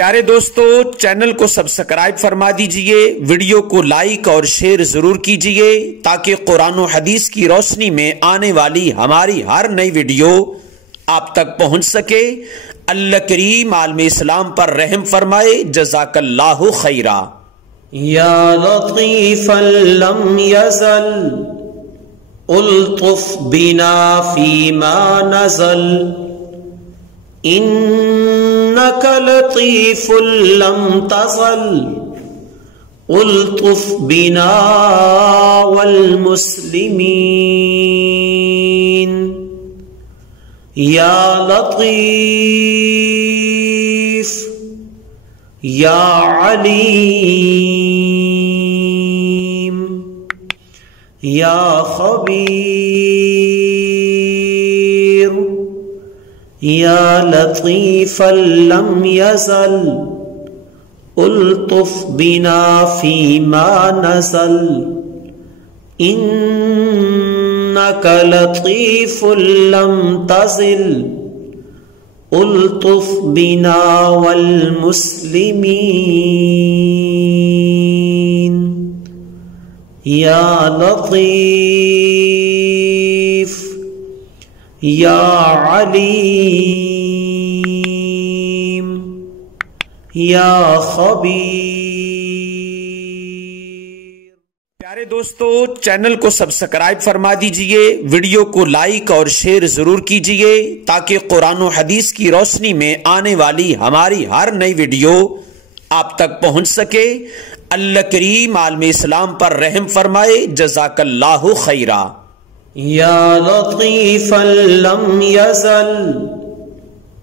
پیارے دوستو، چینل کو سبسکرائب فرما دیجئے، ویڈیو کو لائک اور شیئر ضرور کیجئے تاکہ قرآن و حدیث کی روشنی میں آنے والی ہماری ہر نئی ویڈیو آپ تک پہنچ سکے۔ اللہ کریم عالم اسلام پر رحم فرمائے۔ جزاک اللہ خیرا۔ یا لطیفا لم یزل الطف بنا فیما نزل انک لطیف لم تزل الطف بنا والمسلمین یا لطیف یا علیم یا خبیر یا لطیفا لم یزل الطف بنا فیما نزل انک لطیف لم تزل الطف بنا والمسلمین یا لطیف یا علیم یا خبیر۔ پیارے دوستو، چینل کو سبسکرائب فرما دیجئے، ویڈیو کو لائک اور شیئر ضرور کیجئے تاکہ قرآن و حدیث کی روشنی میں آنے والی ہماری ہر نئی ویڈیو آپ تک پہنچ سکے۔ اللہ کریم عالم اسلام پر رحم فرمائے۔ جزاک اللہ خیرا۔ یا لطیفا لم یزل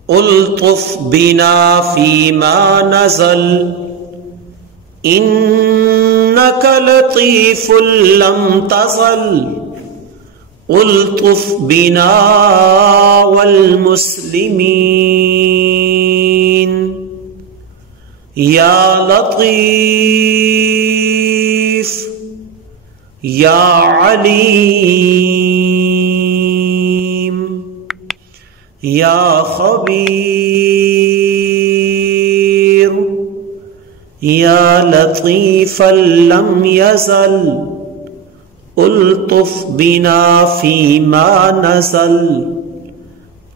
الطف بنا فیما نزل انک لطیف لم تزل الطف بنا والمسلمین یا لطیف یا علیم یا خبیر یا لطیفا لم یزل الطف بنا فیما نزل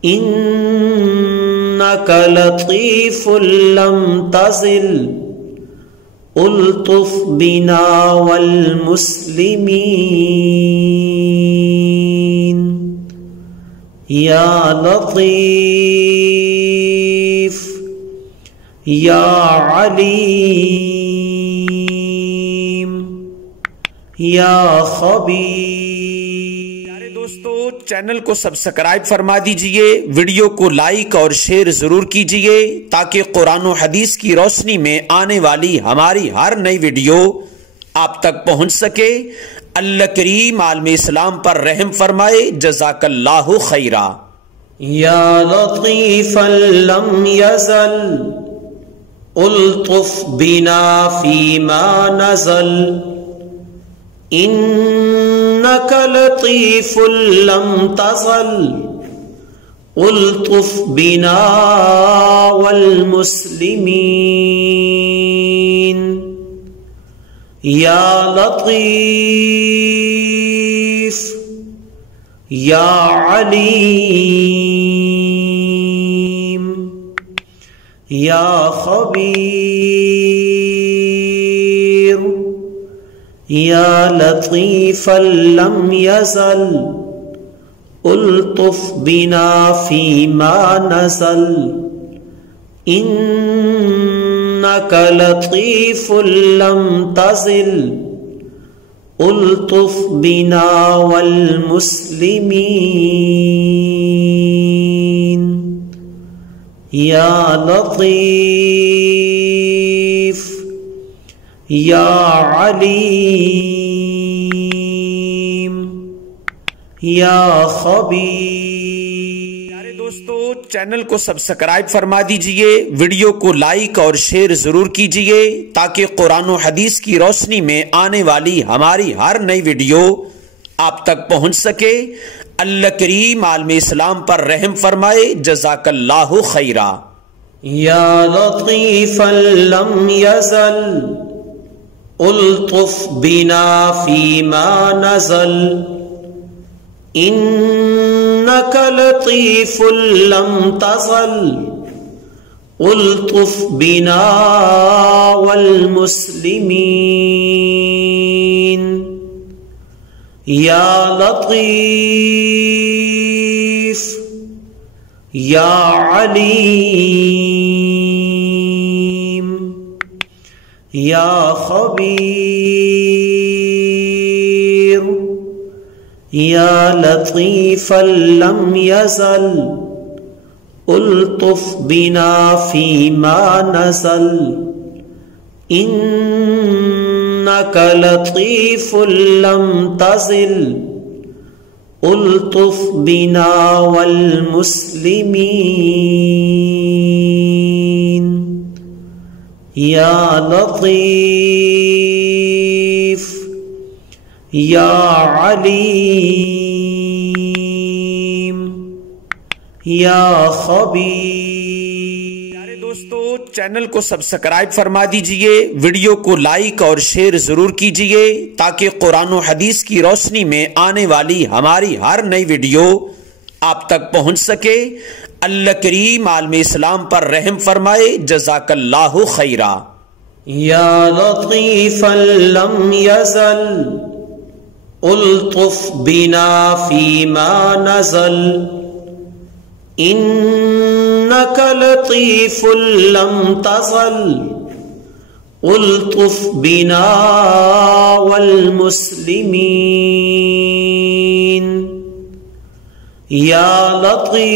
انک لطیف لم تزل الطف بنا والمسلمین یا لطیف یا علیم یا خبیر۔ پیارے دوستو، چینل کو سبسکرائب فرما دیجئے، ویڈیو کو لائک اور شیئر ضرور کیجئے تاکہ قرآن و حدیث کی روشنی میں آنے والی ہماری ہر نئی ویڈیو آپ تک پہنچ سکے۔ اللہ کریم عالم اسلام پر رحم فرمائے۔ جزاک اللہ خیرا۔ یا لطیفا لم یزل الطف بنا فیما نزل انک لطیف لم تزل الطف بنا والمسلمین یا لطیف یا علیم یا خبیر یا لطیفا لم یزل الطف بنا فیما نزل انک لطیف لم تزل الطف بنا والمسلمین یا لطیف یا علیم یا خبیر۔ پیارے دوستو، چینل کو سبسکرائب فرما دیجئے، ویڈیو کو لائک اور شیئر ضرور کیجئے تاکہ قرآن و حدیث کی روشنی میں آنے والی ہماری ہر نئی ویڈیو آپ تک پہنچ سکے۔ اللہ کریم عالم اسلام پر رحم فرمائے۔ جزاک اللہ خیرا۔ يا لطيفا لم يزل ألطف بنا فيما نزل إنك لطيف لم تزل ألطف بنا والمسلمين يا لطيف يا عليم يا خبير يا لطيفا لم يزل ألطف بنا فيما نزل إنك لطيف لم تزل ألطف بنا والمسلمين يا لطيف يا عليم یا خبیر۔ پیارے دوستو، چینل کو سبسکرائب فرما دیجئے، ویڈیو کو لائک اور شیئر ضرور کیجئے تاکہ قرآن و حدیث کی روشنی میں آنے والی ہماری ہر نئی ویڈیو آپ تک پہنچ سکے۔ اللہ کریم عالم اسلام پر رحم فرمائے۔ جزاک اللہ خیرا۔ یا لطیفا لم یزل الطف بنا فیما نزل إنك لطيف لم تزل ألطف بنا والمسلمين يا لطيف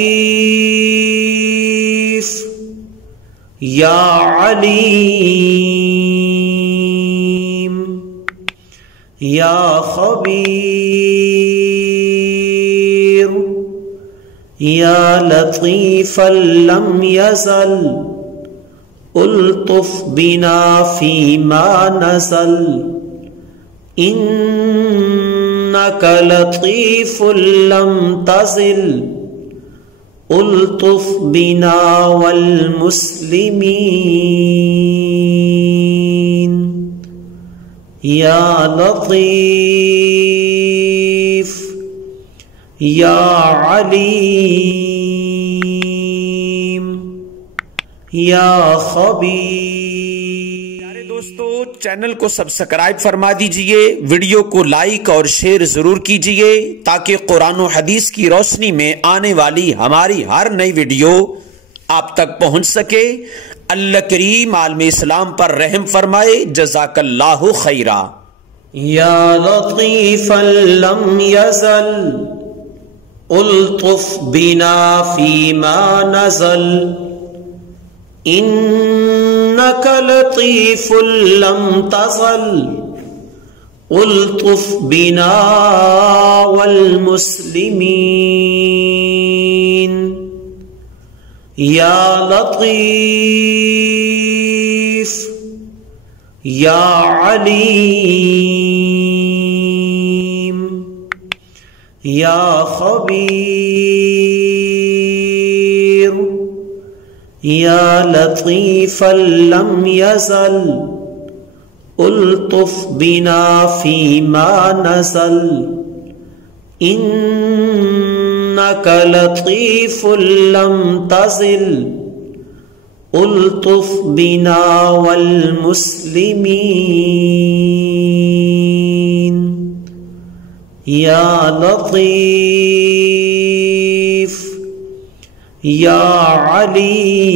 يا عليم يا خبير يا لطيفا لم يزل ألطف بنا فيما نزل إنك لطيف لم تزل ألطف بنا والمسلمين يا لطيف یا علیم یا خبیر۔ پیارے دوستو، چینل کو سبسکرائب فرما دیجئے، ویڈیو کو لائک اور شیئر ضرور کیجئے تاکہ قرآن و حدیث کی روشنی میں آنے والی ہماری ہر نئی ویڈیو آپ تک پہنچ سکے۔ اللہ کریم عالم اسلام پر رحم فرمائے۔ جزاک اللہ خیرا۔ یا لطیفا لم یزل ألطف بنا فيما نزل إنك لطيف لم تزل ألطف بنا والمسلمين يا لطيف يا عليم یا خبیر یا لطیفا لم یزل الطف بنا فیما نزل انک لطیف لم تزل الطف بنا والمسلمین یا لطیف یا علیم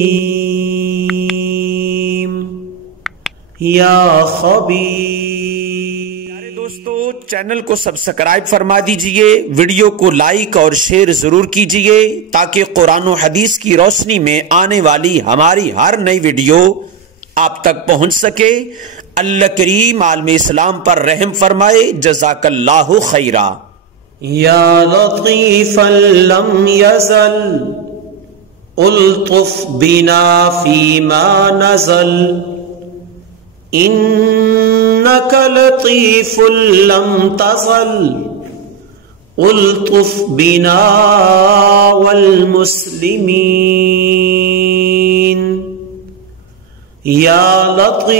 یا خبیر۔ پیارے دوستو، چینل کو سبسکرائب فرما دیجئے، ویڈیو کو لائک اور شیئر ضرور کیجئے تاکہ قرآن و حدیث کی روشنی میں آنے والی ہماری ہر نئی ویڈیو آپ تک پہنچ سکے۔ اللہ کریم عالم اسلام پر رحم فرمائے۔ جزاک اللہ خیرا۔ یا لطیفا لم یزل الطف بنا فیما نزل انک لطیف لم تزل الطف بنا والمسلمين یا لطیف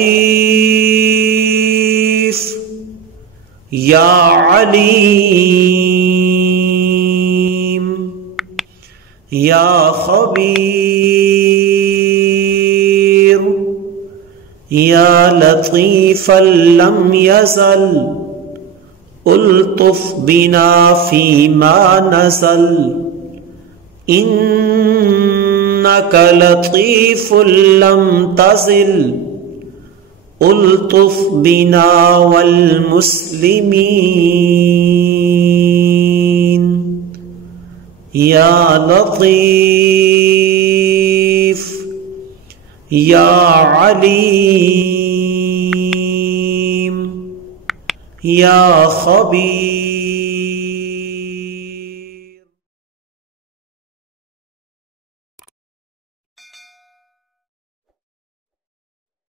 یا علیم یا خبیر یا لطیفا لم یزل الطف بنا فیما نزل انک لطیف لم تزل الطف بنا والمسلمین یا لطیف یا علیم یا خبیر